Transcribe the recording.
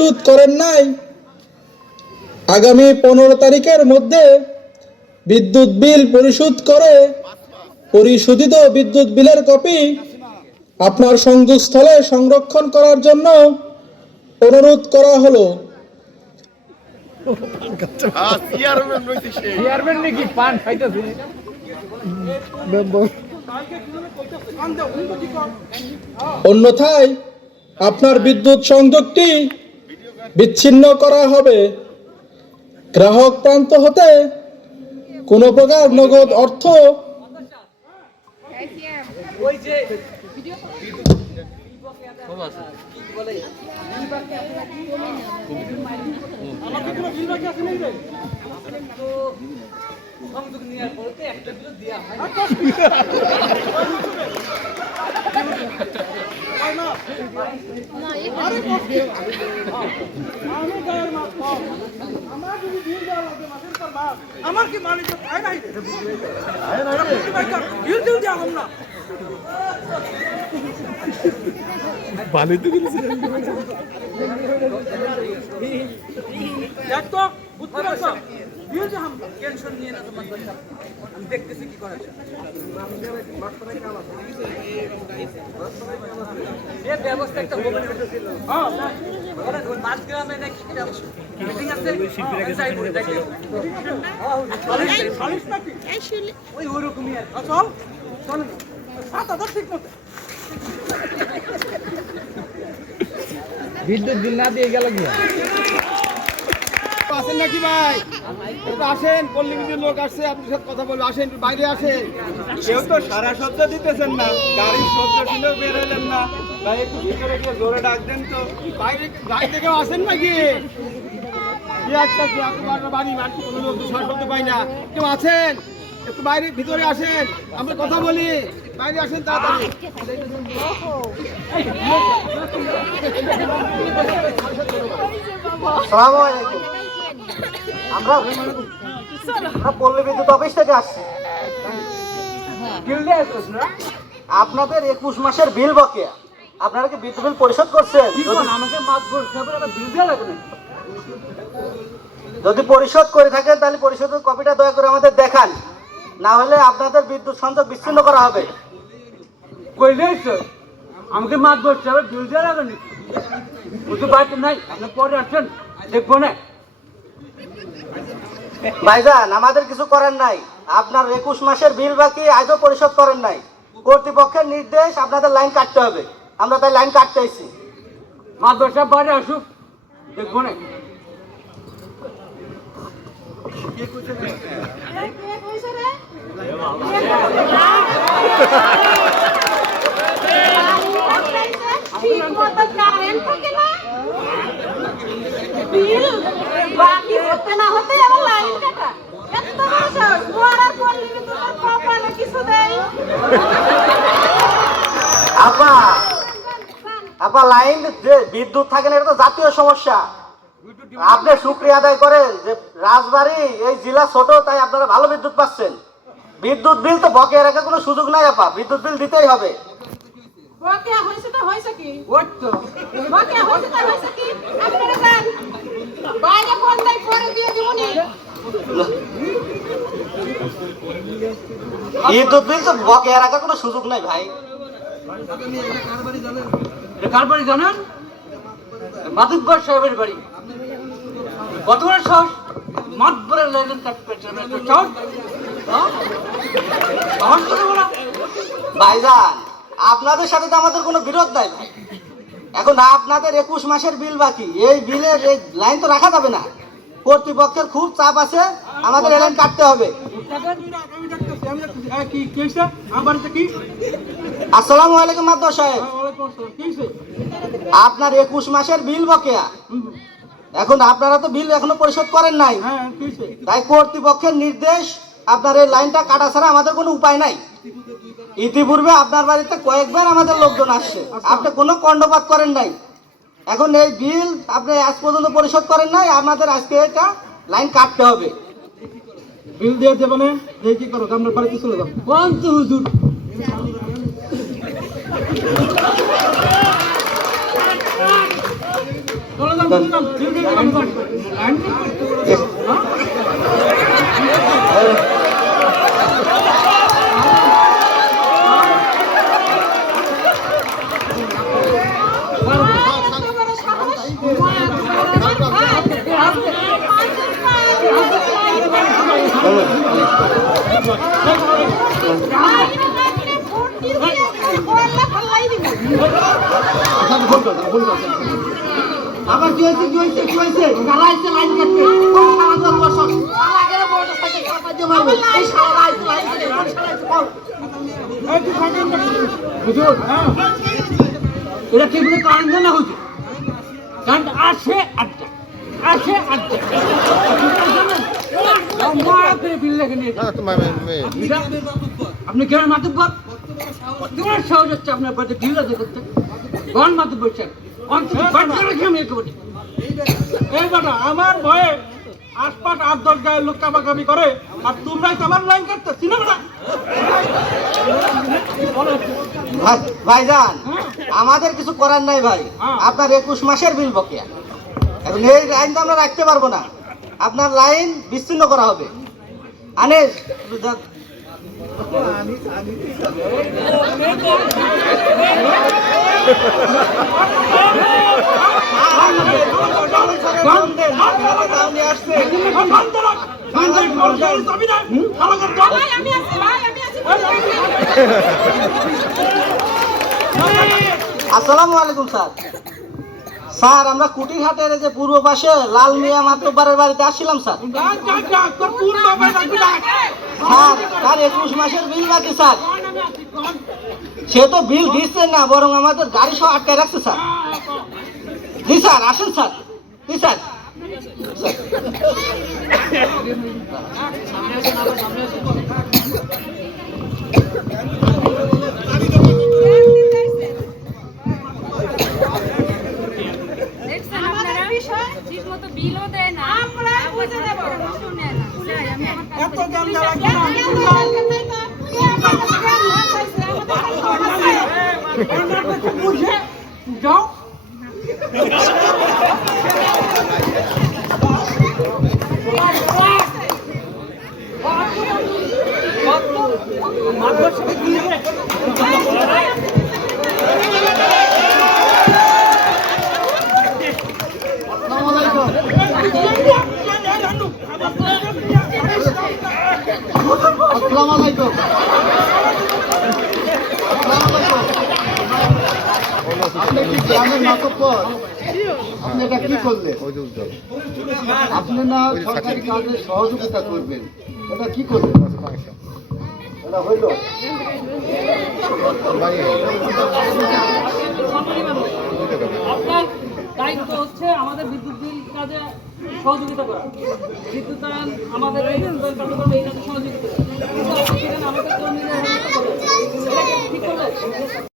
পরিশোধ করেন নাই, আগামী 15 তারিখের মধ্যে বিদ্যুৎ বিল পরিশোধ করে পরিশোধিত বিদ্যুৎ বিলের কপি আপনার সংযোগস্থলে সংরক্ষণ করার জন্য অনুরোধ করা হলো। অন্যথায় আপনার বিদ্যুৎ সংযোগটি বিচ্ছিন্ন করা হবে। গ্রাহক প্রান্ত হতে কোনো প্রকার নগদ অর্থ আমার কি মালিক খায় নাই না ভালোই তো দেখ তো বুঝতে পারছো টেনশন নিয়ে না তোমার আমি দেখতেছি কি করা যায় ব্যবস্থা একটা মাছ গ্রামে নাকি মিটিং আছে ওই ওরকমই চল চল ঠিক মতো বিদ্যুৎ বিল না দিয়ে গেল কি আসেন নাকি ভাই? আসেন, পল্লী বিদ্যুৎ লোক আসছে, আপনার সাথে কথা বলবো। আসেন, বাইরে আসেন। কেউ তো সারা শব্দ দিতেছেন না, গাড়ির শব্দ শুনেও বের হলেন না। ভাই একটু ভিতরে গিয়ে জোরে ডাক দেন তো। বাইরে গাড়ি থেকেও আসেন নাকি? কি একটা বাড়ি মাটি কোনো লোক তো সারা শব্দ পাই না। কেউ আছেন? একটু বাইরে ভিতরে আসেন, আমরা কথা বলি। বাইরে আসেন তাড়াতাড়ি। আমরা পল্লী বিদ্যুৎ অফিস থেকে আসছি। আপনাদের 21 মাসের বিল বকেয়া, আপনারা কি বিদ্যুৎ বিল পরিশোধ করছেন? যদি পরিশোধ করে থাকেন তাহলে পরিশোধের কপিটা দয়া করে আমাদের দেখান, না হলে আপনাদের বিদ্যুৎ সংযোগ বিচ্ছিন্ন করা হবে। আমাকে মাছ ধরছে আবার বিল দেওয়া লাগবে নাকি? বুঝতে পারছেন নাই, আপনি পরে আসছেন দেখবো না। ভাইজান, আমাদের কিছু করার নাই। আপনার 21 মাসের বিল বাকি আজও পরিশোধ করেন নাই। কর্তৃপক্ষের নির্দেশ আপনাদের লাইন কাটতে হবে, আমরা তাই লাইন কাটতে আইছি। মাছ ধরছে বাইরে আসুক দেখবো না। আপা লাইন যে বিদ্যুৎ থাকে না, এটা তো জাতীয় সমস্যা। আপনি শুকরিয়া আদায় করেন যে রাজবাড়ী এই জেলা ছোট, তাই আপনারা ভালো বিদ্যুৎ পাচ্ছেন। বিদ্যুৎ বিল তো বকেয়া রাখার কোনো সুযোগ নাই আপা, বিদ্যুৎ বিল দিতেই হবে। বকেয়া হইছে তো হইছে কি? বকেয়া হইছে তো হইছে কি? আপনারা যান বাইরে ফোন দেই, পরে দিয়ে দিবনি। বিদ্যুৎ বিল তো বকেয়া রাখার কোনো সুযোগ নাই ভাই। কার বাড়ি জানেন? মাধবগর সাহেবের বাড়ি। কত বড় সাহস, মাতবরের লাইন কাটতে ভাইজান, আপনাদের সাথে তো আমাদের কোনো বিরোধ নাই ভাই। এখন আপনাদের 21 মাসের বিল বাকি, এই বিলের এই লাইন তো রাখা যাবে না। কর্তৃপক্ষের খুব চাপ আছে, আমাদের এই লাইন কাটতে হবে। আসসালামু আলাইকুম মাদবর সাহেব, আপনার 21 মাসের বিল বকেয়া। এখন আপনারা তো বিল এখনো পরিশোধ করেন নাই, তাই কর্তৃপক্ষের নির্দেশ আপনার এই লাইনটা কাটা ছাড়া আমাদের কোনো উপায় নাই। ইতিপূর্বে আপনার বাড়িতে কয়েকবার আমাদের লোকজন আসছে, আপনি কোনো কর্ণপাত করেন নাই। এখন এই বিল আপনি আজ পর্যন্ত পরিশোধ করেন নাই, আমাদের আজকে এটা লাইন কাটতে হবে। বিল দিয়ে দেবে না, যে কি করো আমরা বাড়িতে চলে যাবো। কোন তো হুজুর চলে যান, চলে যান। লাইন ঠিক করতে বলেছে, হ্যাঁ? এত বড় সাহস আবার কি হয়েছে কি হয়েছে কি হয়েছে কারা আইছে লাইন কাটতে কোন শালা দল বসো শালা আগে মোটর সাইকেল চালাতে মারবে এই শালা আইছে লাইন কাটতে কোন শালা আইছে বল হুজুর, এটা ঠিক মতো কারেন্ট দেয় না হুজুর। কারেন্ট আসে আড্ডা, আসে আড্ডা। লম্বা করে বিল লেগে নিয়ে যায়। আপনি কেমন মাতুব্বর? তোমার সাহস হচ্ছে আপনার বাড়িতে বিল আদায় করতে? কোন মাতুব্বর স্যার? অন্তত বাড়িতে রেখে আমি একেবারে। এই বেটা আমার ভয়ে আশপাশ 8-10 গায়ের লোক কাবাকাবি করে আর তোমরাই তো আমার লাইন কাটতে চিনো বেটা ভাইজান আমাদের কিছু করার নাই ভাই আপনার 21 মাসের বিল বকেয়া এখন এই লাইন তো আমরা রাখতে পারবো না আপনার লাইন বিচ্ছিন্ন করা হবে আনিস আসসালামু আলাইকুম স্যার স্যার আমরা কুটিরহাটের যে পূর্ব পাশে লাল মিয়া মাতব্বরের বাড়িতে আসছিলাম স্যার স্যার তার 21 মাসের বিল বাকি স্যার সে তো বিল দিচ্ছে না বরং আমাদের গাড়ি সহ আটকায় রাখছে স্যার জি স্যার আসেন স্যার জি স্যার দেখছেন আপনারা ঠিক মতো বিলও দেয় না আমরা বুঝে দেবো শুনে না আমি আমার কাছে এত জ্ঞান যারা যাও। আসসালামু আলাইকুম আপনি কি গ্রামের মাতব্বর আপনি এটা কি করলেন আপনি না সরকারি কাজে সহযোগিতা করবেন এটা কি করলেন এটা হইল আপনার দায়িত্ব হচ্ছে আমাদের বিদ্যুৎ বিল কাজে সহযোগিতা করা বিদ্যুতায়ন আমাদের এই কার্যক্রমে এই কাজে সহযোগিতা করা। কিন্তু আপনি সেখানে আমাদের কর্মীদের ঠিক করলেন